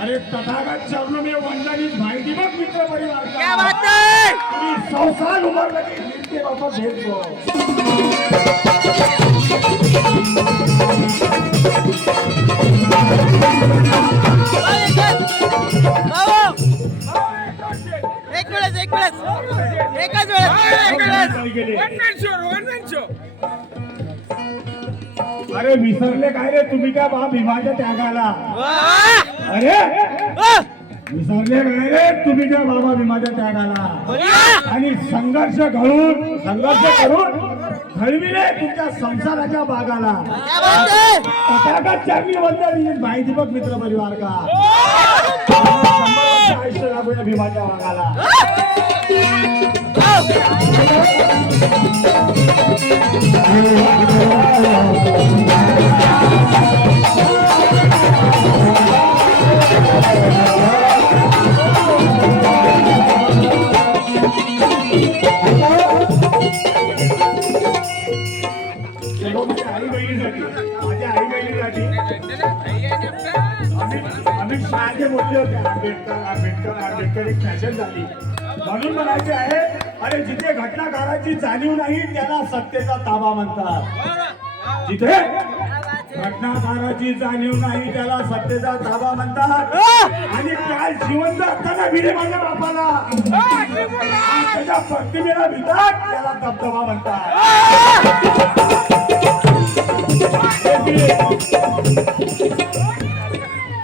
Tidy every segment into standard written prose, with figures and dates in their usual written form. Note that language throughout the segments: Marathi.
अरे तथागत चरणों में वंदनीय भाई दीपक मित्र परिवार का क्या बात है? 100 साल उम्र लगी मिलके बाबा भेज दो। अरे विसरले काय रे तुम्ही काय बा भीमाच्या त्यागाला? अरे विसरले काय रे तुम्ही काय बाबा भीमाच्या त्यागाला? आणि संघर्ष करून घडविले तुमच्या संसाराच्या बागाला। तथागत चरणी वंदनीय भाई दीपक मित्र परिवार का आयुष्य लागूया भीमाच्या बागाला। माझ्या आई बहिणीसाठी अमित शहाचे बोलले होते आंबेडकर एक फॅशन झाली म्हणून म्हणायचे आहे। अरे जिथे घटनाकाराची जाणीव नाही त्याला सत्तेचा ताबा म्हणतात। जिथे घटनाकाराची जाणीव नाही त्याला सत्तेचा ताबा म्हणतात। आणि काल जिवंत असताना भिडे माझ्या बापाला त्याच्या प्रतिमेला भितात त्याला दबदबा म्हणतात।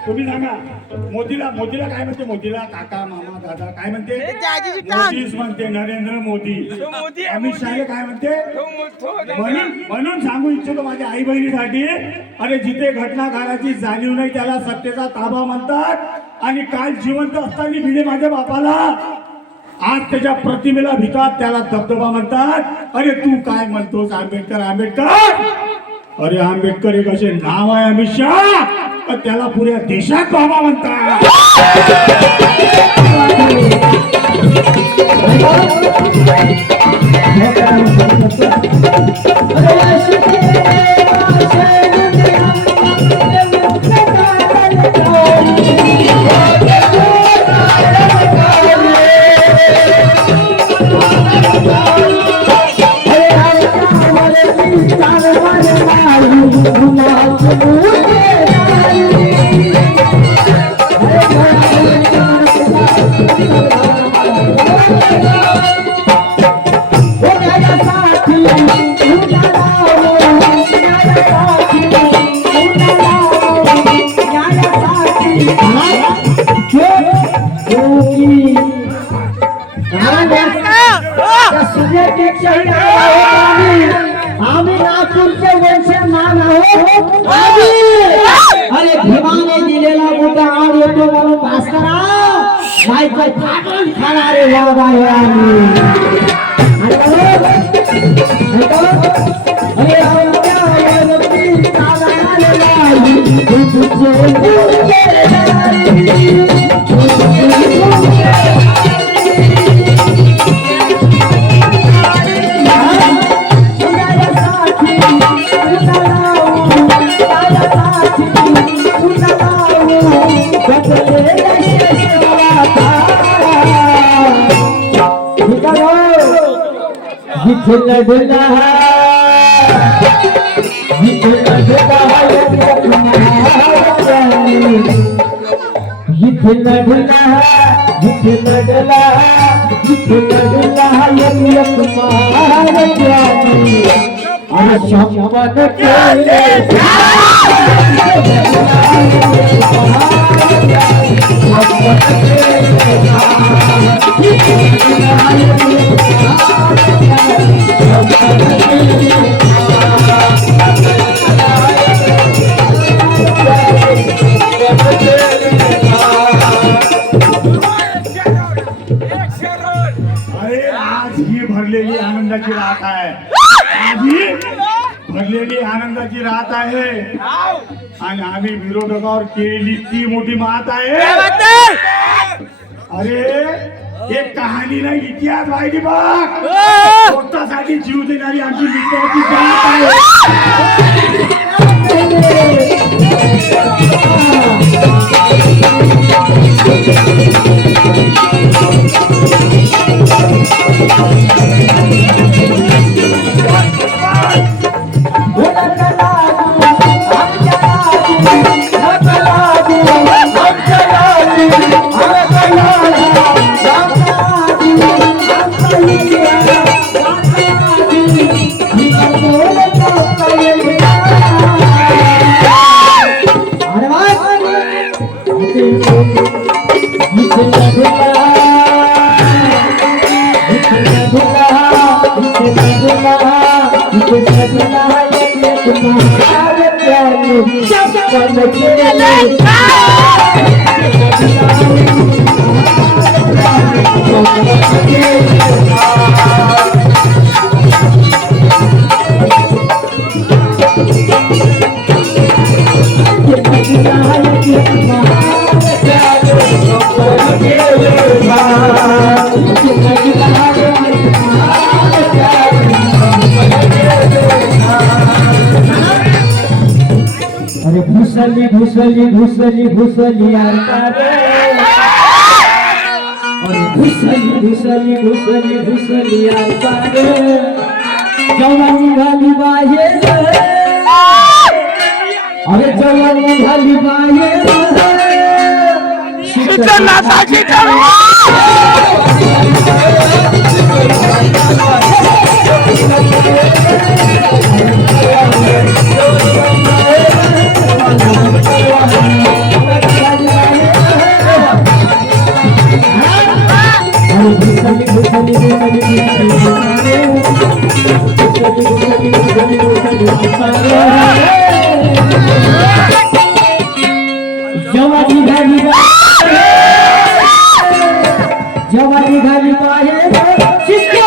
तुम्ही सांगा मोदीला काय म्हणते? मोदीला काका मामा दादा काय म्हणते? मोदीच म्हणते, नरेंद्र मोदी। अमित शहा काय म्हणते? म्हणून सांगू इच्छितो माझ्या आई बहिणीसाठी, अरे जिथे घटनाकाराची जाणीव नाही त्याला सत्तेचा ताबा म्हणतात। आणि काल जिवंत असताना भिडे माझ्या बापाला आज त्याच्या प्रतिमेला भितात त्याला दबदबा म्हणतात। अरे तू काय म्हणतोस आंबेडकर? अरे आंबेडकर एक असे नाव आहे अमित शहा, त्याला पुऱ्या देशात बाबा म्हणतात। अरे भीमाने दिलेला मोठा आड येतो म्हणून भास्करा बायको पागल खाणारे बाबा हे भरलेली आनंदाची रात आहे। भरलेली आनंदाची रात आहे आणि आम्ही विरोधकावर केलेली ती मोठी मात आहे। अरे एक कहाणी नाही इतिहास माहिती बघ। स्वतःसाठी जीव देणारी आमची मित्राची जात आहे। अरे भूसली भूसली भूसली भूसली अरे भूसली भूसली भूसली भूसली जवान निघाली बाहेर अरे जवान निघाली बाहेर जवानी घाली बाहेर शिष्य